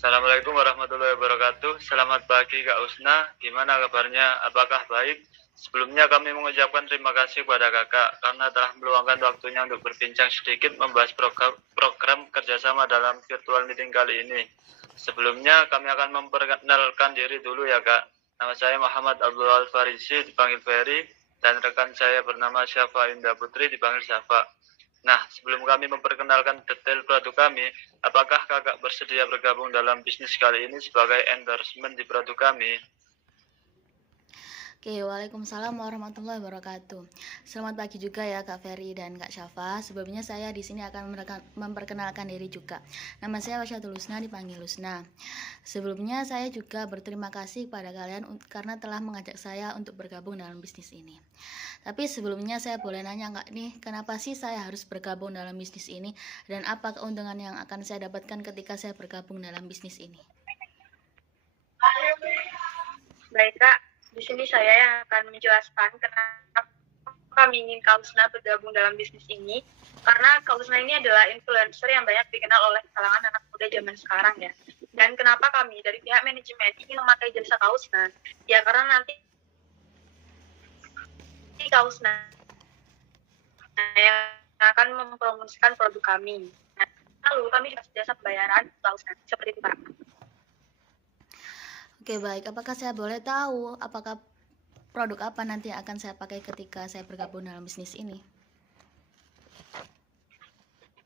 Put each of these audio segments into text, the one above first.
Assalamualaikum warahmatullahi wabarakatuh. Selamat pagi Kak Usna. Gimana kabarnya? Apakah baik? Sebelumnya kami mengucapkan terima kasih kepada Kakak karena telah meluangkan waktunya untuk berbincang sedikit membahas program kerjasama dalam virtual meeting kali ini. Sebelumnya kami akan memperkenalkan diri dulu ya Kak. Nama saya Muhammad Abdul Al-Farisi, dipanggil Ferry, dan rekan saya bernama Syafa Indah Putri, dipanggil Syafa. Nah, sebelum kami memperkenalkan detail produk kami, apakah Kakak bersedia bergabung dalam bisnis kali ini sebagai endorsement di produk kami? Oke, waalaikumsalam warahmatullahi wabarakatuh. Selamat pagi juga ya Kak Ferry dan Kak Syafa. Sebelumnya saya di sini akan memperkenalkan diri juga. Nama saya Wasyatul Husna, dipanggil Husna. Sebelumnya saya juga berterima kasih kepada kalian karena telah mengajak saya untuk bergabung dalam bisnis ini. Tapi sebelumnya saya boleh nanya Kak nih, kenapa sih saya harus bergabung dalam bisnis ini dan apa keuntungan yang akan saya dapatkan ketika saya bergabung dalam bisnis ini? Baik Kak, di sini saya yang akan menjelaskan kenapa kami ingin Kak Usna bergabung dalam bisnis ini. Karena Kak Usna ini adalah influencer yang banyak dikenal oleh kalangan anak muda zaman sekarang ya. Dan kenapa kami dari pihak manajemen ingin memakai jasa Kak Usna? Ya karena nanti Kak Usna yang akan mempromosikan produk kami. Lalu kami juga jasa pembayaran Kak Usna, seperti itu Kak. Oke baik, apakah saya boleh tahu apakah produk apa nanti yang akan saya pakai ketika saya bergabung dalam bisnis ini?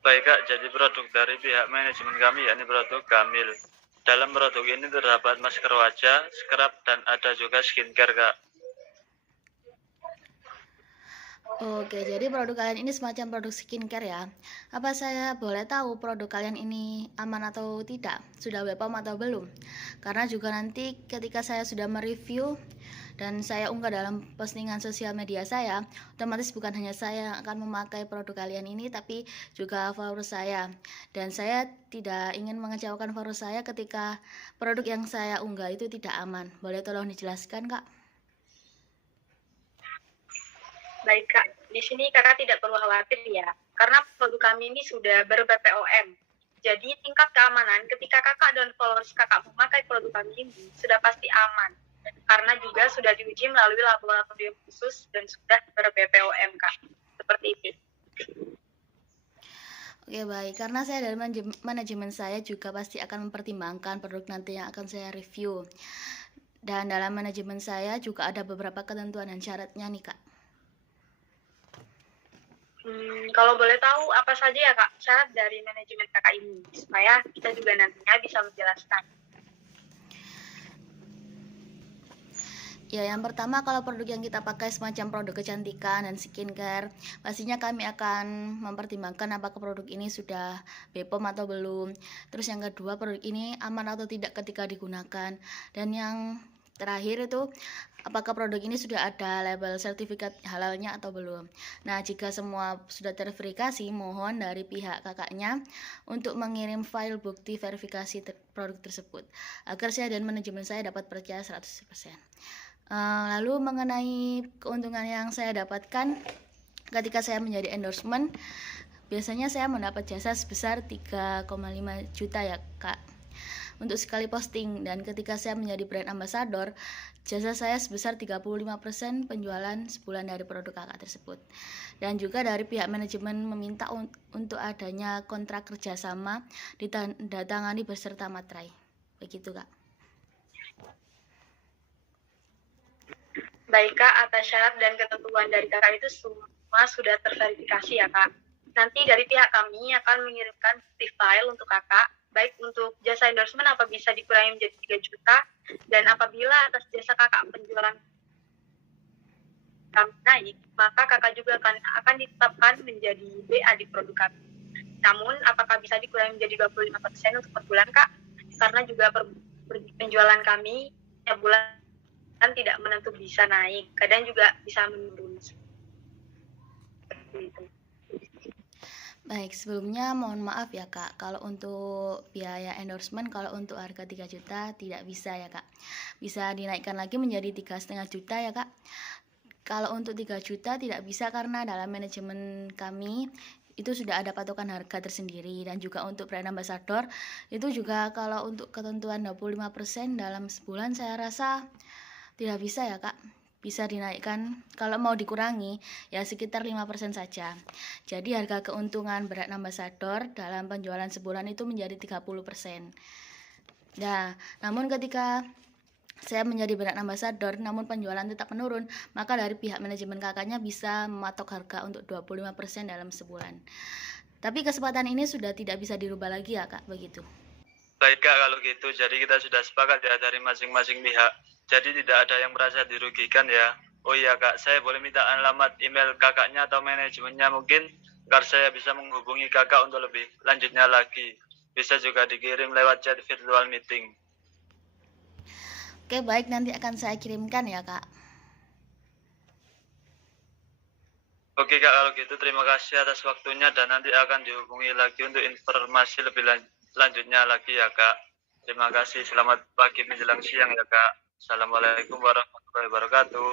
Baik Kak, jadi produk dari pihak manajemen kami yakni produk Gamil. Dalam produk ini terdapat masker wajah, scrub, dan ada juga skincare Kak. Oke, jadi produk kalian ini semacam produk skincare ya. Apa saya boleh tahu produk kalian ini aman atau tidak? Sudah BPOM atau belum? Karena juga nanti ketika saya sudah mereview dan saya unggah dalam postingan sosial media saya, otomatis bukan hanya saya yang akan memakai produk kalian ini, tapi juga followers saya. Dan saya tidak ingin mengecewakan followers saya ketika produk yang saya unggah itu tidak aman. Boleh tolong dijelaskan, Kak? Baik Kak, di sini Kakak tidak perlu khawatir ya, karena produk kami ini sudah ber-BPOM. Jadi tingkat keamanan ketika Kakak dan followers Kakak memakai produk kami ini sudah pasti aman. Karena juga sudah diuji melalui laboratorium khusus dan sudah ber-BPOM Kak. Seperti itu. Oke baik, karena saya dari manajemen saya juga pasti akan mempertimbangkan produk nanti yang akan saya review. Dan dalam manajemen saya juga ada beberapa ketentuan dan syaratnya nih Kak. Kalau boleh tahu apa saja ya Kak syarat dari manajemen Kakak ini supaya kita juga nantinya bisa menjelaskan. Ya, yang pertama kalau produk yang kita pakai semacam produk kecantikan dan skincare, pastinya kami akan mempertimbangkan apakah produk ini sudah BPOM atau belum. Terus yang kedua, produk ini aman atau tidak ketika digunakan. Dan yang terakhir itu apakah produk ini sudah ada label sertifikat halalnya atau belum. Nah, jika semua sudah terverifikasi, mohon dari pihak kakaknya untuk mengirim file bukti verifikasi produk tersebut agar saya dan manajemen saya dapat percaya 100%. Lalu mengenai keuntungan yang saya dapatkan ketika saya menjadi endorsement, biasanya saya mendapat jasa sebesar 3,5 juta ya Kak untuk sekali posting, dan ketika saya menjadi brand ambassador, jasa saya sebesar 35% penjualan sebulan dari produk kakak tersebut. Dan juga dari pihak manajemen meminta untuk adanya kontrak kerjasama ditandatangani beserta materai. Begitu Kak. Baik Kak, atas syarat dan ketentuan dari Kakak itu semua sudah terverifikasi ya Kak. Nanti dari pihak kami akan mengirimkan bukti file untuk Kakak, baik untuk jasa endorsement apa bisa dikurangi menjadi 3 juta, dan apabila atas jasa Kakak penjualan kami naik, maka Kakak juga akan ditetapkan menjadi BA di produk kami. Namun, apakah bisa dikurangi menjadi 25% untuk per bulan Kak? Karena juga penjualan kami ya bulan kan tidak menentu, bisa naik, kadang juga bisa menurun. Baik, sebelumnya mohon maaf ya Kak, kalau untuk biaya endorsement, kalau untuk harga 3 juta tidak bisa ya Kak. Bisa dinaikkan lagi menjadi 3,5 juta ya Kak. Kalau untuk 3 juta tidak bisa karena dalam manajemen kami itu sudah ada patokan harga tersendiri. Dan juga untuk brand ambassador itu juga kalau untuk ketentuan 25% dalam sebulan saya rasa tidak bisa ya Kak. Bisa dinaikkan, kalau mau dikurangi ya sekitar 5% saja. Jadi harga keuntungan brand ambassador dalam penjualan sebulan itu menjadi 30%. Nah, namun ketika saya menjadi brand ambassador namun penjualan tetap menurun, maka dari pihak manajemen kakaknya bisa mematok harga untuk 25% dalam sebulan. Tapi kesempatan ini sudah tidak bisa dirubah lagi ya Kak, begitu. Baik Kak, kalau gitu jadi kita sudah sepakat ya dari masing-masing pihak. Jadi tidak ada yang merasa dirugikan ya. Oh iya Kak, saya boleh minta alamat email kakaknya atau manajemennya mungkin agar saya bisa menghubungi kakak untuk lebih lanjutnya lagi. Bisa juga dikirim lewat chat virtual meeting. Oke, baik, nanti akan saya kirimkan ya Kak. Oke Kak, kalau gitu terima kasih atas waktunya dan nanti akan dihubungi lagi untuk informasi lebih lanjutnya lagi ya Kak. Terima kasih, selamat pagi menjelang siang ya Kak. Assalamualaikum warahmatullahi wabarakatuh.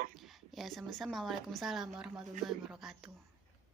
Ya, sama-sama. Waalaikumsalam warahmatullahi wabarakatuh.